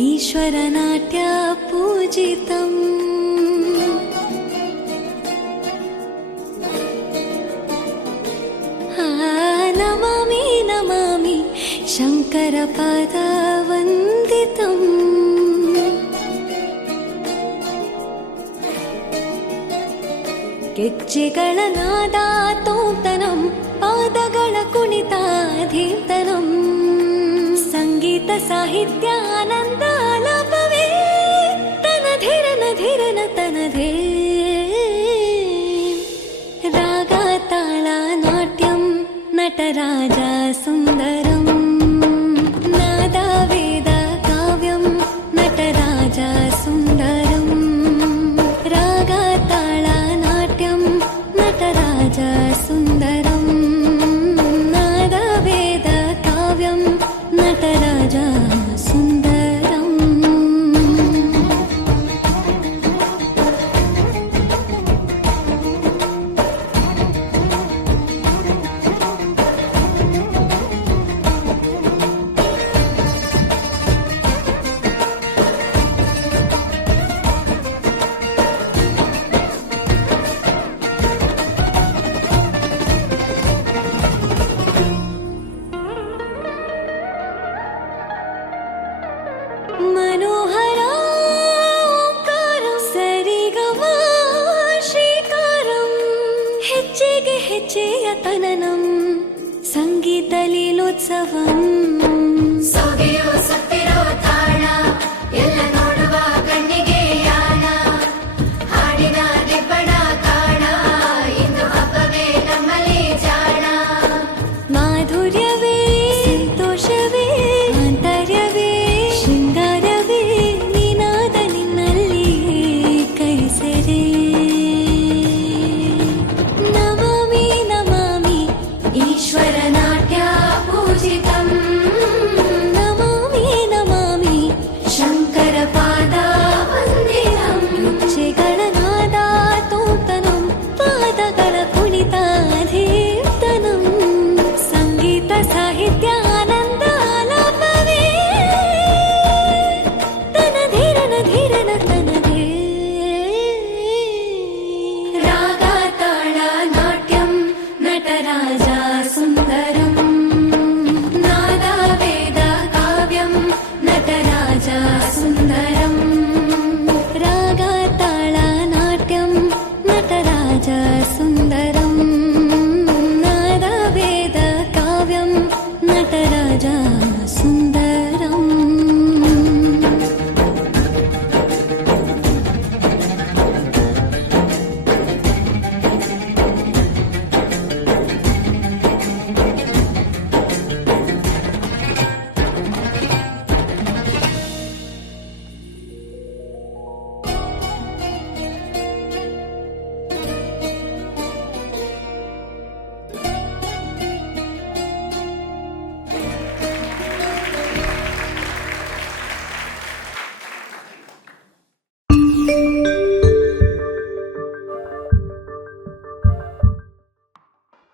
ईश्वरनाट्य पूजितम् नमामि नमामि शङ्करपादवन्दितम् ಗೆಜ್ಜೆಗಳ ನಾದ ತೋಂತನಂ ಪಾದಗಳ ಕುಣಿತಾಧೀರ್ತನಂ ಸಂಗೀತ ಸಾಹಿತ್ಯ ಆನಂದ ಆಲಾಪವೇ ತನಧಿರನ ಧಿರನ ತನಧೇ ರಾಗ ತಾಳ ನಾಟ್ಯಂ ನಟರಾಜ ಸುಂದರಂ ನಾದ ವೇದ ಕಾವ್ಯಂ ನಟರಾಜ ಸುಂದರಂ ರಾಗ ತಾಳ ನಾಟ್ಯಂ ನಟರಾಜ ಸುಂದರಂ ನಾದ ವೇದ ಕಾವ್ಯಂ ನಟರಾಜ ಸುಂದರಂ मनोहर ओंकारं सरिगमा श्रीकारं ಹೆಜ್ಜೆಗೆ ಹೆಜ್ಜೆಯ ತನನಂ ಸಂಗೀತ ಲೀಲೋತ್ಸವಂ ಸೊಗೆಯೋ ಸತ್ತಿರೋ ತಾಳ ಎಲ್ಲ ನೋಡುವ ಕಣ್ಣಿಗೆ ಯಾಣ ಹಾಡಿನ ದಿಬ್ಬಣ ಕಾಣ ಇಂದು ಹಬ್ಬವೇ ನಮ್ಮಲ್ಲಿ ಜಾಣ ಮಾಧುರ್ಯವೇ ಸಂತೋಷವೇ ಆಂತರ್ಯವೇ ಶೃಂಗಾರವೇ ನೀನಾದ ನಿನ್ನಲ್ಲಿ ಕೈಸೆರೆ ನಮಾಮಿ ನಮಾಮಿ ಈಶ್ವರನಾಟ್ಯ ಪೂಜಿತಂ ನಮಾಮಿ ನಮಾಮಿ ಶಂಕರಪಾದ ವಂದಿತಂ ಗೆಜ್ಜೆಗಳ ನಾದ ತೋಂತನಂ ಪಾದಗಳ ಕುಣಿತಾಧೀರ್ತನಂ ಸಂಗೀತ ಸಾಹಿತ್ಯ ಆನಂದ ಆಲಾಪವೇ ತನಧಿರನ ಧಿರನ ತನಧೇ ರಾಗ ತಾಳ ನಾಟ್ಯಂ ನಟರಾಜ ಸುಂದರಂ